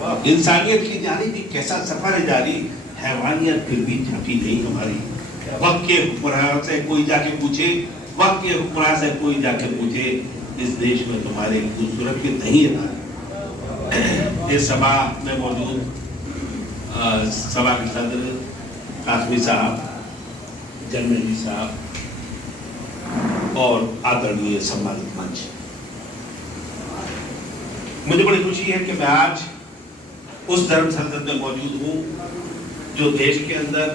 انسانیت کی جانب بھی کیسا سفر ہے جاری، حیوانیت پھر بھی جھانکی نہیں ہماری۔ وقت کے حکمران سے کوئی جا کے پوچھے، وقت کے حکمران سے کوئی جا کے پوچھے، اس دیش میں تمہارے خوبصورت کے نہیں ہے۔ اس سبھا میں موجود سبھا کے صدر قاسمی صاحب، جنرل صاحب اور آدرنیہ سمانت منچ، مجھے بڑی خوشی ہے کہ میں آج اس دھرم سنسد میں موجود ہوں جو دیش کے اندر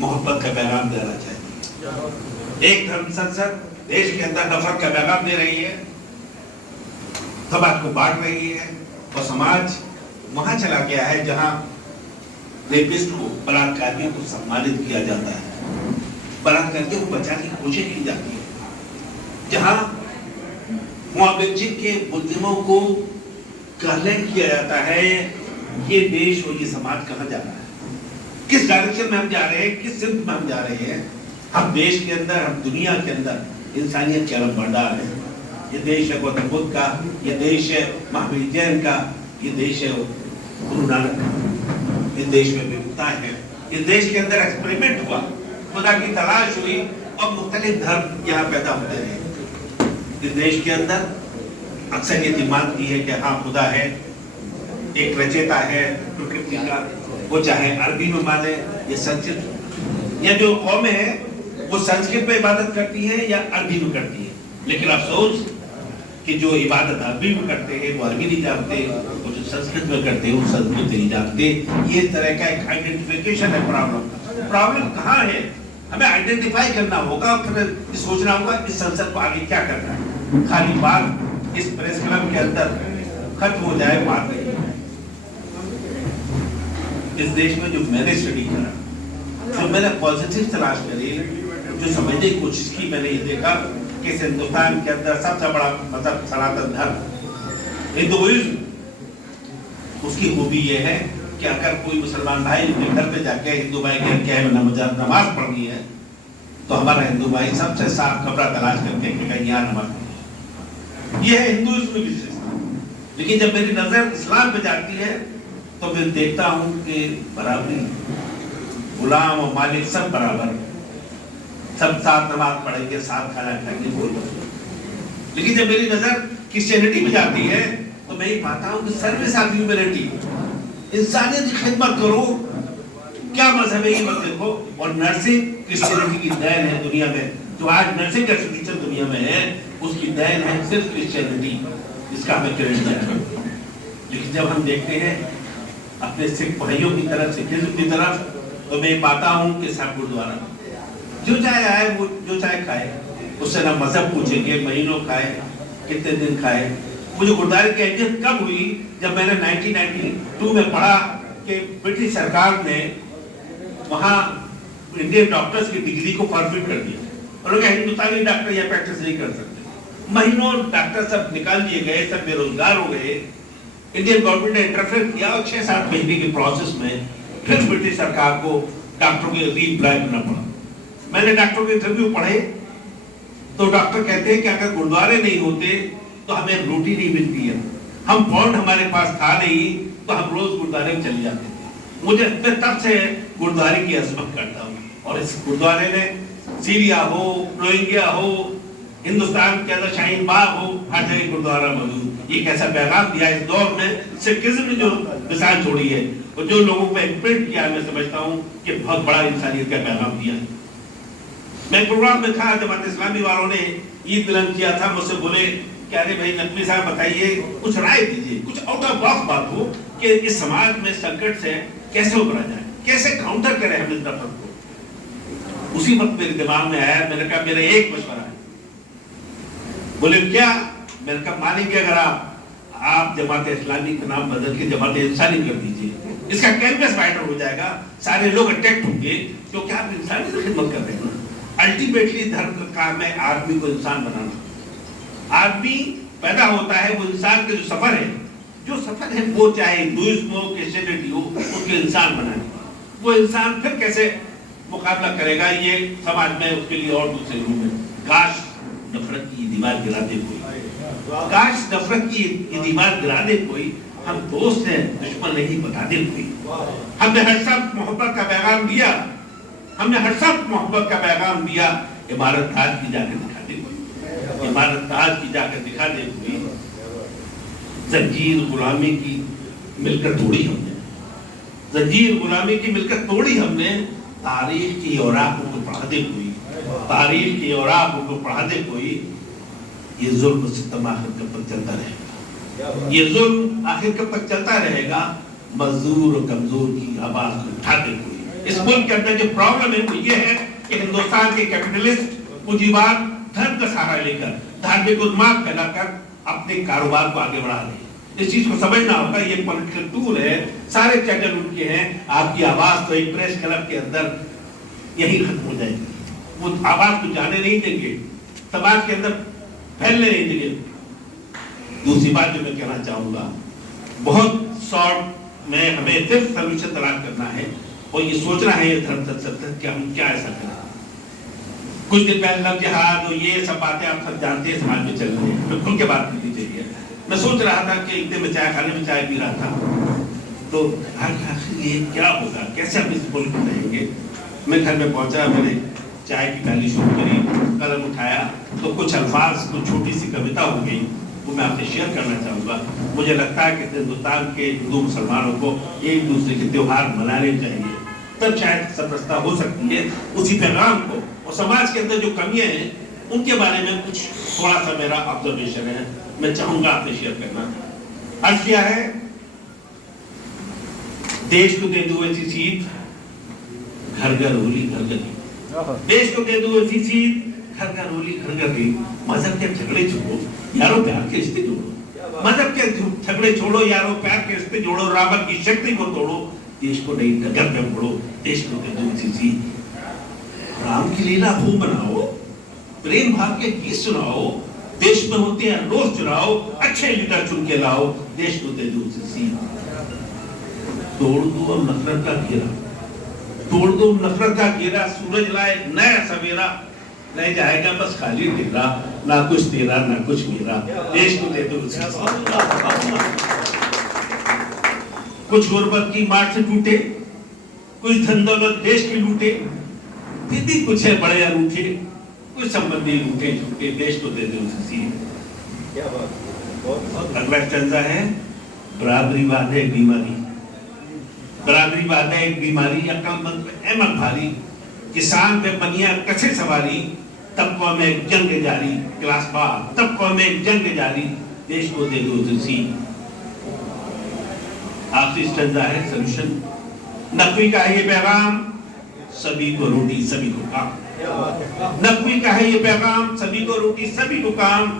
محبت کا پیغام دینا چاہتی ہے۔ ایک دھرم سنسد دیش کے اندر نفرت کا پیغام دے رہی ہے، سماج کو بانٹ رہی ہے، اور سماج وہاں چلا گیا ہے جہاں ریپسٹ کو، بلاکاریوں کو سمانت کیا جاتا ہے، بلاکاریوں کو بچانے کی کوشش کی جاتی ہے، جہاں معاوضے کے ملزموں کو کلیم کیا جاتا ہے۔ یہ دیش اور یہ سماج کہاں جا رہا ہے، کس ڈائریکشن میں ہم جا رہے ہیں، کس سمت میں ہم جا رہے ہیں؟ ہم دیش کے اندر، ہم دنیا کے اندر انسانیت کے علم بردار ہیں۔ یہ دیش ہے گوتم بدھ کا، یہ دیش ہے مہاویر جین کا، یہ دیش ہے گرو نانک کا، اس دیش میں ووھتا ہے، اس دیش کے اندر ایکسپریمنٹ ہوا، خدا کی تلاش ہوئی اور مختلف دھرم یہاں پیدا ہوتے رہے۔ اس دیش کے اندر اکثریت یہ مانتی ہے کہ ہاں خدا ہے، ایک رچیتا ہے پرکرتی کا، وہ چاہے عربی میں مانے یا سنسکرت، یا جو قومیں ہیں وہ سنسکرت میں عبادت کرتی ہیں یا عربی میں کرتی ہیں، لیکن افسوس کہ جو عبادت عربی میں کرتے ہیں وہ عربی نہیں جانتے، اور جو سنسکرت میں کرتے ہیں وہ سنسکرت نہیں جانتے۔ یہ اس طرح کا ایک آئیڈینٹیفیکیشن ہے پرابلم کہاں ہے؟ ہمیں آئیڈینٹیفائی کرنا ہوگا، پھر سوچنا ہوگا اس سنسد کو آگے کیا کرنا ہے۔ خالی بات اس پریس کلب کے اندر ختم ہو جائے بات نہیں۔ اس دیش میں جو میں نے اسٹڈی کرا، جو میں نے پازیٹیو تلاش کری، جو سمجھنے کی کوشش کی، میں نے یہ دیکھا کہ اس ہندوستان کے اندر سب سے بڑا مذہب سناتن دھرم ہندوازم، اس کی خوبی یہ ہے کہ اگر کوئی مسلمان بھائی اپنے گھر پہ جا کے ہندو بھائی کے نماز پڑھنی ہے تو ہمارا ہندو بھائی سب سے صاف کپڑا تلاش کر کے کہیں یہاں نماز پڑھنی ہے۔ یہ ہے ہندوازم کی وشیشتا۔ لیکن جب میری نظر اسلام پہ جاتی ہے تو میں دیکھتا ہوں کہ برابری، غلام اور مالک سب برابر، سب ساتھ نماز پڑھیں گے، ساتھ کھانا کھائیں گے، بول رہے۔ لیکن جب میری نظر کرسچینٹی پہ جاتی ہے تو میں یہ پاتا ہوں کہ سروس آف ہیومینٹی، انسانیت کی خدمت کرو، کیا مذہب ہے یہ مت دیکھو۔ اور نرسنگ کرسچینٹی کی دین ہے دنیا میں، جو آج نرسنگ ایسوسیشن دنیا میں ہے اس کی دین ہے صرف کرسچینٹی، اس کا ہمیں کریڈٹ ہے۔ لیکن جب ہم دیکھتے ہیں اپنے سکھ بھائیوں کی طرف، سکھزم کی طرف، تو میں پاتا ہوں کہ صاحب گردوارہ جو چاہے آئے وہ جو چاہے کھائے، اس سے نہ مذہب پوچھیں گے، مہینوں کھائے، کتنے دن کھائے۔ مجھے گردوارے کی اہمیت کب ہوئی؟ جب میں نے 1992 میں پڑھا کہ برٹش سرکار نے وہاں انڈین ڈاکٹرز کی ڈگری کو فارفیٹ کر دیا، اور لوگ ہندوستانی ڈاکٹر یہ پریکٹس نہیں کر سکتے۔ مہینوں ڈاکٹر سب نکال دیے گئے، سب بے روزگار ہو گئے۔ انڈین گورنمنٹ نے انٹرفیئر کیا اور 6-7 مہینے کے پروسیس میں پھر برٹش سرکار کو ڈاکٹروں کے ری اپلائی کرنا پڑا۔ میں نے ڈاکٹروں کے انٹرویو پڑھے تو ڈاکٹر کہتے ہیں کہ اگر گردوارے نہیں ہوتے تو ہمیں روٹی نہیں ملتی ہے، ہم بانڈ ہمارے پاس تھا نہیں تو ہم روز گردوارے میں چلے جاتے تھے۔ مجھے میں تب سے گردوارے کی عظمت کرتا ہوں، اور اس گردوارے نے سیریا ہو، روہنگیا ہو، ہندوستان کے اندر شاہین باغ ہو، ہر جگہ گردوارہ موجود۔ یہ کیسا پیغام دیا اس دور میں، سکھزم نے جو مثال چھوڑی ہے اور جو لوگوں کو امپرنٹ کیا، میں سمجھتا ہوں کہ بہت بڑا انسانیت کا پیغام دیا ہے۔ میں پروگرام میں تھا، جماعت اسلامی والوں نے عید ملن کیا تھا، مجھ سے بولے کہ ارے بھائی نقوی صاحب بتائیے، کچھ رائے دیجیے، کچھ آؤٹ آف باکس بات ہو کہ اس سماج میں سنکٹ سے کیسے ابھرا جائے، کیسے کاؤنٹر کریں ہم اس نفرت کو۔ اسی وقت میرے دماغ میں آیا، میں نے کہا میرا ایک مشورہ ہے۔ بولے کیا؟ میں نے کہا مانیں گے اگر آپ جماعت اسلامی کا نام بدل کے جماعت انسانی کر دیجیے، اس کا کینوس وائڈر ہو جائے گا، سارے لوگ اٹریکٹ ہوں گے کیونکہ آپ انسانی سے خدمت کر رہے ہیں۔ الٹیمیٹلی دھرم کا کام ہے آدمی کو انسان بنانا۔ آدمی پیدا ہوتا ہے، وہ انسان کے جو سفر ہے وہ چاہے ہندوازم ہو، کرسچینٹی ہو، اس کے انسان بنانے۔ وہ انسان پھر کیسے مقابلہ کرے گا، یہ سماج میں اس کے لیے اور دوسرے روم ہے۔ کاش نفرت کی دیوار گرا دے کوئی، کاش نفرت کی یہ دیوار گرا دے کوئی، ہم دوست ہیں دشمن نہیں بتا دے کوئی. ہم نے ہر سب محبت کا پیغام دیا, ہم نے ہر سب محبت کا پیغام دیا. عمارت تاج کی جا کر دکھا دے کوئی, عمارت تاج کی جا کر دکھا دے کوئی. زنجیر غلامی کی مل کر توڑی ہم نے, زنجیر غلامی کی مل کر توڑی ہم نے. تاریخ کی اوراقوں کو پڑھا دے کوئی, تاریخ کی اوراقوں کو پڑھا دے کوئی. یہ ظلم و ستم آخر کب تک چلتا رہے گا, یہ ظلم آخر کب تک چلتا رہے گا. مزدور و کمزور کی آواز کو اٹھا دے کوئی. اس ملک کے اندر جو پرابلم ہے وہ یہ ہے کہ ہندوستان کے کیپٹلسٹ پونجیباد دھرم کا سہارا لے کر, دھارمک انماد پھیلا کر اپنے کاروبار کو آگے بڑھا رہے ہیں. اس چیز کو سمجھنا ہوگا, یہ پولیٹیکل ٹول ہے, سارے چینل ان کے ہیں. آپ کی آواز تو ایک پریس کلب کے اندر یہی ختم ہو جائے گی. وہ آواز کو جانے نہیں دیں گے, سماج کے اندر پھیلنے نہیں دیں گے. دوسری بات جو میں کہنا چاہوں گا, بہت شارٹ میں ہمیں صرف سلوشن تلاش کرنا ہے اور یہ سوچنا ہے یہ دھرم سلسلت کہ ہم کیا ایسا کریں. کچھ دن پہلے لو جہاد اور یہ سب باتیں آپ سب جانتے ہیں سماج میں چل رہی ہیں, میں کھل کے بات کرنی چاہیے. میں سوچ رہا تھا کہ ایک دن میں چائے کھانے میں چائے پی رہا تھا تو آخر یہ کیا ہوگا, کیسے ہم اس ملک میں رہیں گے. میں گھر میں پہنچا, میں نے چائے کی پیالی شروع کری, قلم اٹھایا تو کچھ الفاظ, کچھ چھوٹی سی کویتا ہو گئی, وہ میں آپ سے شیئر کرنا چاہوں گا. مجھے لگتا ہے کہ ہندوستان کے ہندو مسلمانوں کو ایک دوسرے کے تیوہار منانے چاہیے, تب شاید سرپرستہ ہو سکتی ہے. اسی پیغام کو اور سماج کے اندر جو کمیاں ہیں ان کے بارے میں کچھ تھوڑا سا میرا آبزرویشن ہے, میں چاہوں گا آپ سے شیئر کرنا. عرض کیا ہے, دیش کو دے دو ایسی سیٹ, گھر گھر ہولی گھر گھر. دیش کو دے دو ایسی سیٹ, گھر گھر ہولی گھر گھر. مذہب کے جھگڑے چھوڑو یارو, پیار کے رشتے جوڑو. مذہب کے جھگڑے چھوڑو یارو, پیار کے رشتے جوڑو. رابط کی شکتی کو توڑو, دیش کو نئی ڈگر میں پڑھو. دیش کو دے دو ایسی سیٹ. رام کی لیلا خوب بناؤ, پریم بھاو کے گیت سناؤ. دیش میں ہوتے ہیں روز چناؤ, اچھے لیڈر چن کے لاؤ. دیش کو دے دو ایسی سیٹ. توڑ دو اب نفرت کا گھیرا, توڑ دو نفرت کا گھیرا. سورج لائے نیا سویرا, رہ جائے گا بس خالی ڈیرا. نہ کچھ تیرا نہ کچھ میرا. دیش کو دے دو ایسی سیٹ. کچھ غربت کی مار سے ٹوٹے, کچھ دھن دولت دیش کی لوٹے, پھر بھی کچھ ہے بڑے انوٹھے, کچھ سمبندی لوٹے جھوٹے. دیش کو دے دو ایسی سیٹ. اگلا اسٹینزا ہے, برابری بات ہے ایک بیماری, برابری بات ہے ایک بیماری. عقل مند پہ احمد بھاری, کسان پہ بنیا کچھے سواری. طبقوں میں ایک جنگ جاری, کلاس بار طبقوں میں ایک جنگ جاری. دیش کو دے دو ایسی سیٹ. آخری اسٹینزا ہے سلوشن. نقوی کا ہے یہ پیغام, سبھی کو روٹی سبھی کو کام. نقوی کا ہے یہ پیغام, سبھی کو روٹی سبھی کو کام.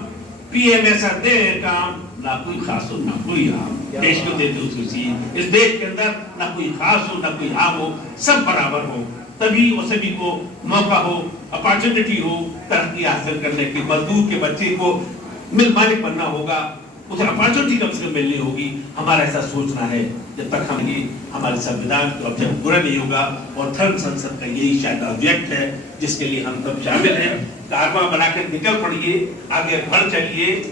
پی ایم ایسا دے کام, نہ کوئی خاص ہو نہ کوئی عام. دیش کو دے دو ایسی سیٹ. اس دیش کے اندر نہ کوئی خاص ہو نہ کوئی عام ہو, سب برابر ہو. تبھی وہ سبھی کو موقع ہو, اپارچونٹی ہو ترقی حاصل کرنے کی. مزدور کے بچے کو مل مالک بننا ہوگا, اسے اپارچونٹی کم سے کم ملنی ہوگی. ہمارا ایسا سوچنا ہے. جب تک ہم یہ ہمارے سنویدھان کا آبجیکٹ پورا نہیں ہوگا, اور دھرم سنسد کا یہی شاید آبجیکٹ ہے جس کے لیے ہم سب شامل ہیں. کارواں بنا کر نکل پڑیے, آگے بڑھ چلیے,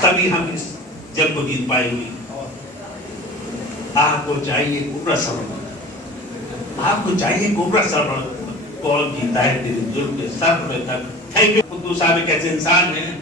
تبھی ہم اس جنگ کو جیت پائیں گے. آپ کو چاہیے کوبرا صبر, آپ کو چاہیے کوبرا صبر. کون جیتا ہے تیرے ظلم کے سر میں تک. Thank you. خود صاحب ایک ایسے انسان ہیں